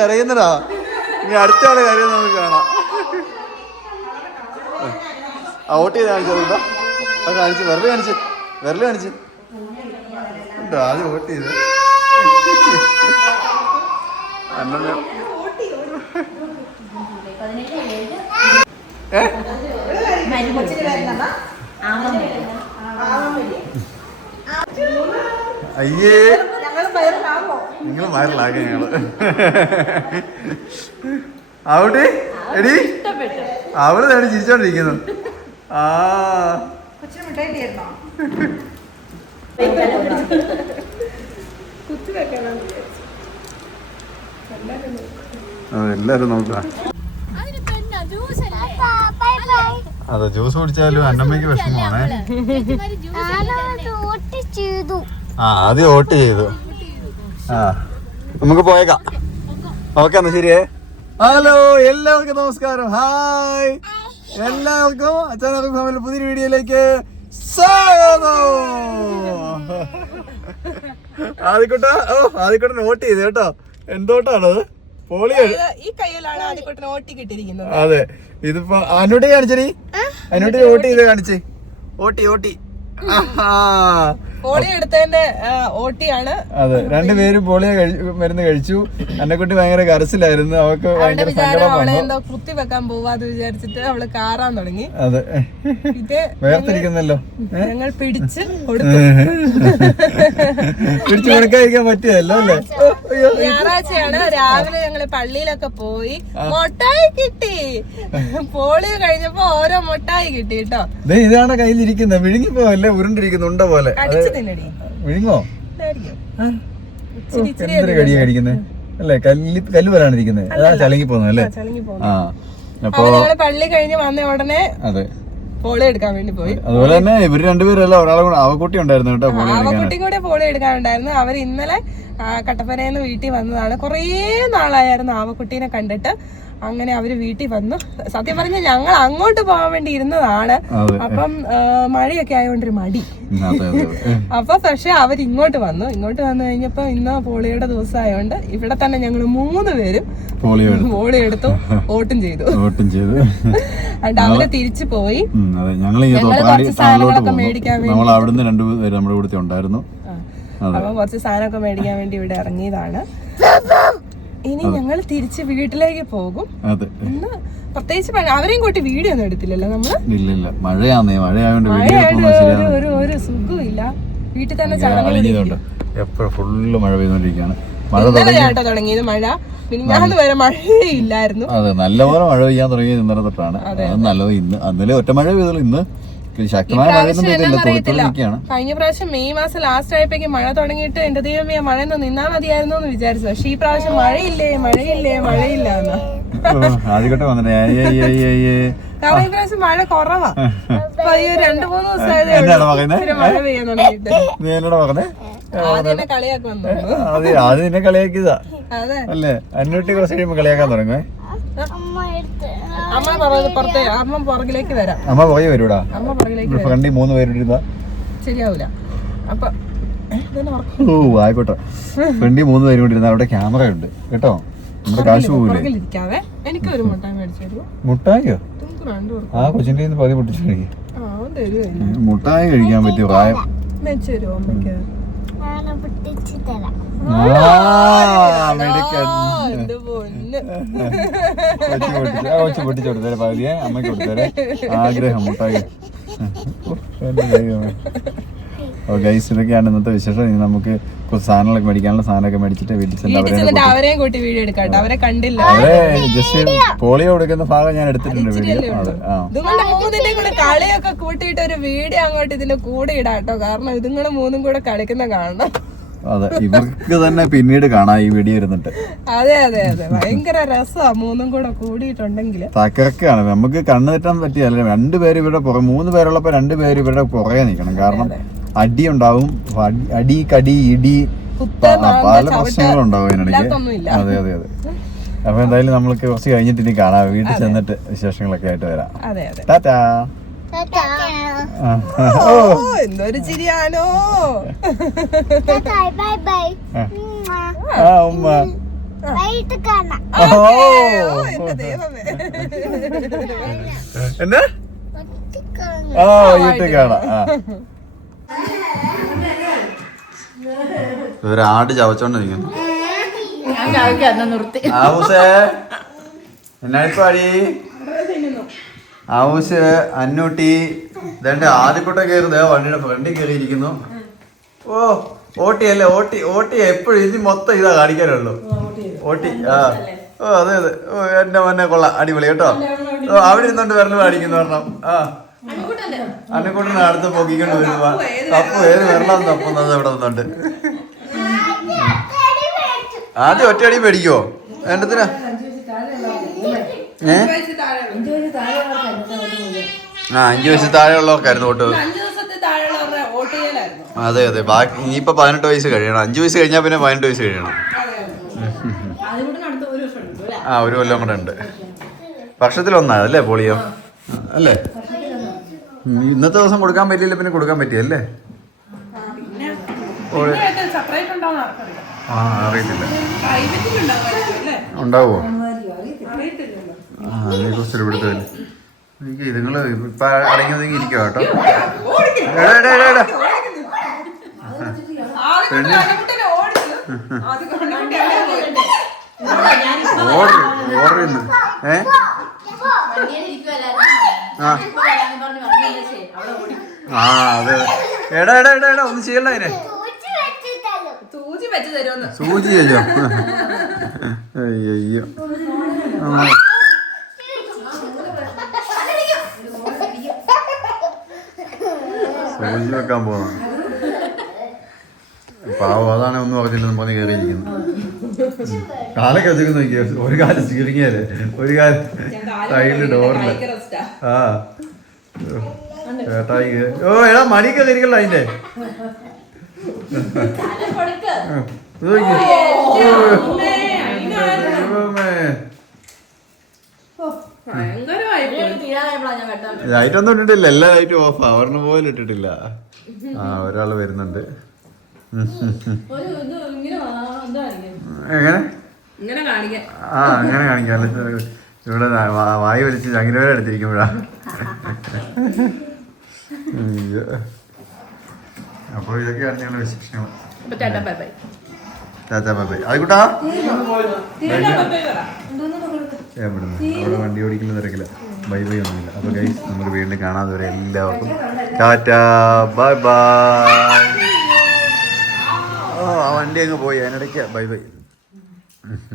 കരയുന്നടാ. ഇനി അടുത്ത ആളെ കരയുന്ന നമുക്ക് കാണാം. ഔട്ട് ചെയ്ത് കാണിച്ചത് കാണിച്ച് വിരല് കാണിച്ച് ആദ്യം ഔട്ട് ചെയ്ത് അയ്യേ നിങ്ങൾ വൈറലാക്ക ഞങ്ങള്. അവിടെ എടി അവള് തന്നെ ചിരിച്ചോണ്ടിരിക്കുന്നു. ആ എല്ലാരും നോക്കാം. അതെ ജ്യൂസ് കുടിച്ചാലും അന്നമ്മയ്ക്ക് വിഷമമാണേ. ആദ്യം വോട്ട് ചെയ്തു. നമുക്ക് പോയേക്കാം. ഓക്കെ എന്നാ ശരിയേ. ഹലോ എല്ലാവർക്കും നമസ്കാരം. ഹായ് എല്ലാവർക്കും അച്ഛനും ഫാമിലി പുതിയ വീഡിയോയിലേക്ക് സ്വാഗതം. ആദ്യക്കൂട്ടൻ വോട്ട് ചെയ്തു കേട്ടോ. എന്തോട്ടാണ് പോളിയോ? അതെ ഇതിപ്പോ അനുട്ടി കാണിച്ചടി. അനുട്ടി വോട്ട് ചെയ്ത് കാണിച്ചേ. ഓട്ടി പോളിയോ എടുത്തതിന്റെ ഓട്ടിയാണ്. അതെ രണ്ടുപേരും പോളിയോ മരുന്ന് കഴിച്ചു. അന്നെക്കുട്ടി ഭയങ്കര കരച്ചിലായിരുന്നു. അവൾക്ക് ഭയങ്കര എന്തോ കുത്തി വെക്കാൻ പോവാന്ന് വിചാരിച്ചിട്ട് അവള് കാറാൻ തുടങ്ങി. അതെ ഇത് വേർതിരിക്കുന്നല്ലോ. ഞങ്ങൾ പിടിച്ച് കൊടുത്തു കൊടുക്കാതിരിക്കാൻ പറ്റിയല്ലോ അല്ലേ. ഞായറാഴ്ചയാണ്. രാവിലെ ഞങ്ങള് പള്ളിയിലൊക്കെ പോയി മുട്ടായി കിട്ടി. പോളിയോ കഴിഞ്ഞപ്പോ ഓരോ മുട്ടായി കിട്ടി കേട്ടോ. ഇതാണ് കയ്യിലിരിക്കുന്നത്. വിഴുങ്ങിപ്പോവല്ലേ ഉരുണ്ടിരിക്കുന്നു ഉണ്ട പോലെ. വിഴുങ്ങോ? എന്തൊരു കടിയാ കടിക്കുന്നത് അല്ലേ. കല്ല് പോലാണ് ഇരിക്കുന്നത്. അതാ ചലങ്ങി പോകുന്നത് അല്ലേ. അപ്പൊ ഞങ്ങള് പള്ളി കഴിഞ്ഞ് വന്ന ഉടനെ അതെ പോളിയോ എടുക്കാൻ വേണ്ടി പോയി. അതുപോലെ തന്നെ ഇവര് രണ്ടുപേരല്ല ഒരാളെ കൂടെ അവക്കുട്ടി ഉണ്ടായിരുന്നു കേട്ടോ. അവക്കുട്ടി കൂടെ പോളിയോ എടുക്കാനുണ്ടായിരുന്നു. അവർ ഇന്നലെ കട്ടപ്പനയിൽ വീട്ടിൽ വന്നതാണ്. കുറേ നാളായിരുന്നു ആവക്കുട്ടീനെ കണ്ടിട്ട്. അങ്ങനെ അവര് വീട്ടിൽ വന്നു. സത്യം പറഞ്ഞാൽ ഞങ്ങൾ അങ്ങോട്ട് പോകാൻ വേണ്ടി ഇരുന്നതാണ്. അപ്പം മഴയൊക്കെ ആയതുകൊണ്ടൊരു മടി. അപ്പൊ പക്ഷെ അവരിങ്ങോട്ട് വന്നു. ഇങ്ങോട്ട് വന്നു കഴിഞ്ഞപ്പോ ഇന്ന് പോളിയോയുടെ ദിവസം ആയതുകൊണ്ട് ഇവിടെ തന്നെ ഞങ്ങൾ 3 പേരും പോളിയോ എടുത്തു. വോട്ടും ചെയ്തു. എന്നിട്ട് അവര് തിരിച്ചു പോയി. കുറച്ച് സാധനങ്ങളൊക്കെ മേടിക്കാൻ വേണ്ടി അപ്പൊ കുറച്ച് സാധനമൊക്കെ മേടിക്കാൻ വേണ്ടി ഇവിടെ ഇറങ്ങിയതാണ്. ഇനി ഞങ്ങൾ തിരിച്ച് വീട്ടിലേക്ക് പോകും. ഇന്ന് പ്രത്യേകിച്ച് അവരെയും കൂട്ടി വീഡിയോ ഒന്നും എടുത്തില്ലല്ലോ നമ്മള്. ഒരു സുഖമില്ല. വീട്ടിൽ തന്നെ കേട്ടോ തുടങ്ങിയത് മഴ. പിന്നെ ഞാൻ വരെ മഴയില്ലായിരുന്നു. അതെ നല്ലപോലെ മഴ പെയ്യാൻ തുടങ്ങിയത് ഇന്നലെ തൊട്ടാണ്. നല്ലത് ഇന്ന് അന്നലെ ഒറ്റ മഴ പെയ്തുള്ളൂ. ഇന്ന് കഴിഞ്ഞ പ്രാവശ്യം മെയ് മാസം ലാസ്റ്റ് ആയപ്പോഴേക്ക് മഴ തുടങ്ങിയിട്ട് എന്റെ ദൈവമേ മഴ ഒന്ന് നിന്നാ മതിയായിരുന്നു എന്ന് വിചാരിച്ചു. പക്ഷെ ഈ പ്രാവശ്യം മഴയില്ല എന്നാ. കാരണം ഈ പ്രാവശ്യം മഴ കുറവാ. അപ്പൊ ഈ 2-3 ദിവസമായത് മഴ പെയ്യാൻ തുടങ്ങിയിട്ട് ആദ്യം കളിയാക്കാൻ കളിയാക്കിയതാ അല്ലേ. അന്നൂട്ടി കുറച്ച് കഴിയുമ്പോ കളിയാക്കാൻ തുടങ്ങുവേ. അമ്മ പുറകിലേക്ക് വരാം. അമ്മ പുറകെ വരൂടാ. ഫ്രണ്ടിൽ 3 പേരുണ്ടാ ശരിയാവൂല. അപ്പൊ ആയിക്കോട്ടെ. ഫ്രണ്ടിൽ 3 പേരും കൊണ്ടിരുന്ന അവിടെ ക്യാമറ ഉണ്ട് കേട്ടോ. നമ്മുടെ കാശ് പോവില്ലേ. എനിക്കൊരു മുട്ടായി മേടിച്ചു തരുമോ? മുട്ടായിയോ? ആ കൊച്ചിന്റെ പതി പൊട്ടിച്ചു കഴിക്കും. മുട്ടായി കഴിക്കാൻ പറ്റിയ പ്രായം മേടിച്ചു തരുമോ അമ്മയ്ക്ക്? കൊച്ചു പൊട്ടിച്ചു കൊടുത്തേ പകുതിയെ അമ്മയ്ക്ക് കൊടുത്തേ. ആഗ്രഹം മുട്ടായി. ഇതൊക്കെയാണ് ഇന്നത്തെ വിശേഷം. ഇനി നമുക്ക് കുറച്ച് സാധനങ്ങളൊക്കെ മേടിക്കാനുള്ള സാധനമൊക്കെ മേടിച്ചിട്ട് വീട്ടിൽ അവരെയും കൂട്ടി വീഡിയോ എടുക്കാം. അവരെ കണ്ടില്ല. ജസ്റ്റ് പോളിയോ കൊടുക്കുന്ന ഭാഗം ഞാൻ എടുത്തിട്ടുണ്ട് വീഡിയോ. കളിയൊക്കെ കൂട്ടിയിട്ട് ഒരു വീഡിയോ അങ്ങോട്ട് ഇതിന്റെ കൂടെ ഇടാട്ടോ. കാരണം ഇതുങ്ങളും 3 കൂടെ കളിക്കുന്ന കാണണം. അതെ ഇവർക്ക് തന്നെ പിന്നീട് കാണാം ഈ വീഡിയോ ഇരുന്നിട്ട്. അതെ ഭയങ്കര രസമാണ് 3 കൂടെ കൂടിയിട്ടുണ്ടെങ്കിൽ. തകർക്കാണ്. നമുക്ക് കണ്ണു തെറ്റാൻ പറ്റിയല്ല. 2 പേര് ഇവരുടെ പുറകെ 3 പേരുള്ളപ്പോ 2 പേര് ഇവരുടെ പുറകെ നിൽക്കണം. കാരണം അടി ഉണ്ടാവും. അടി കടി ഇടി പല പ്രശ്നങ്ങളും ഉണ്ടാവും അതിനിടയ്ക്ക്. അതെ അപ്പൊ എന്തായാലും നമ്മൾക്ക് കുറച്ച് കഴിഞ്ഞിട്ട് ഇനി കാണാം. വീട്ടിൽ ചെന്നിട്ട് വിശേഷങ്ങളൊക്കെ ആയിട്ട് വരാം. ടാറ്റാ. എന്തൊരു ചിരിയാണോ. ഉമ്മ എന്റെ ദൈവമേ. എന്നാ ആ വൈകിട്ട് കാണാം. ഒരാട് ചവച്ചോണ്ട് നിൽക്കുന്നു. എന്നായിപ്പാടി ആവൂസ് അന്നൂട്ടി ഇതേണ്ട ആദ്യക്കൂട്ടം കയറുന്നത് വണ്ടിയുടെ ഫ്രണ്ടിൽ കയറിയിരിക്കുന്നു. ഓ ഓട്ടി അല്ലേ, ഓട്ടി എപ്പോഴും ഇത് മൊത്തം ഇതാ കാണിക്കാനുള്ളൂ. ഓട്ടി ആ ഓ അതെ അതെ. ഓ എന്റെ മോനെ കൊള്ളാം, അടിപൊളി കേട്ടോ. ഓ അവിടെ ഇരുന്നോണ്ട് വിരല് കാണിക്കുന്നു പറഞ്ഞാൽ. ആ അന്നക്കൂട്ടനെ അടുത്ത് പൊക്കിക്കൊണ്ട് വരുമ്പോ തപ്പു ഏത് വിരലാന്ന് തപ്പുന്നത് ഇവിടെ നിന്നോണ്ട്. ആദ്യം ഒറ്റയടി മേടിക്കുവോ വേണ്ടത്തിനാ? ആ 5 വയസ്സിൽ താഴെയുള്ളവർക്കായിരുന്നു വോട്ട്. അതെ അതെ. ബാക്കി ഇനിയിപ്പോ 18 വയസ്സ് കഴിയണം. 5 വയസ്സ് കഴിഞ്ഞാൽ പിന്നെ 18 വയസ്സ് കഴിയണം. ആ 1 കൊല്ലം കൂടെ ഉണ്ട്. വർഷത്തിലൊന്നാ അല്ലേ പോളിയോ അല്ലേ? ഇന്നത്തെ ദിവസം കൊടുക്കാൻ പറ്റിയില്ല, പിന്നെ കൊടുക്കാൻ പറ്റിയല്ലേ? ആ അറിയത്തില്ല. ഉണ്ടാവോ? അതിനെ കുറിച്ചൊരു പിടുത്തമില്ല എനിക്ക്. ഇതുങ്ങള് ഇപ്പൊ അടങ്ങി ഒതുങ്ങി ഇരിക്കുക കേട്ടോ. ഓർഡർ ആ അതെ. എടാ ഒന്നും ചെയ്യണ്ട അതിനെ. സൂചി ചെയ്യോ? അയ്യോ സൂചി വെക്കാൻ പോവാ. പാവം അതാണ് ഒന്നും പറഞ്ഞില്ലെന്ന് പറഞ്ഞ് കയറിയിരിക്കുന്നു. കാലൊക്കെ വെച്ചിട്ട് നോക്കിയ ഒരു കാലം സ്റ്റിയറിംഗല്ലേ, ഒരു കാലം സൈഡില് ഡോറില്. ആ ചേട്ടായി ഓ എടാ മണിയൊക്കെ തിരിക്കല്ലോ അതിന്റെ. ലൈറ്റ് ഒന്നും ഇട്ടിട്ടില്ല, എല്ലാ ലൈറ്റും ഓഫാ. ഒരെണ്ണം പോലും ഇട്ടിട്ടില്ല. ആ ഒരാള് വരുന്നുണ്ട്. എങ്ങനെ? ആ അങ്ങനെ കാണിക്കാം. ഇവിടെ വായി വലിച്ച് ചങ്ങിനവരെ എടുത്തിരിക്കുമ്പോഴാ. അപ്പൊ ഇതൊക്കെയാണ് ഞങ്ങളുടെ വിശേഷങ്ങൾ. Tata bye bye. ആയിക്കോട്ടാ എവിടുന്ന് അവിടെ വണ്ടി ഓടിക്കുന്ന തിരക്കില്ല. ബൈ ബൈ ഒന്നുമില്ല. അപ്പൊ ഗൈസ് നമുക്ക് വീണ്ടും കാണാതെ വരെ എല്ലാവർക്കും ടാറ്റാ ബൈ ബൈ. ഓ ആ വണ്ടി അങ്ങ് പോയി, അതിനിടയ്ക്ക് ബൈ ബൈ.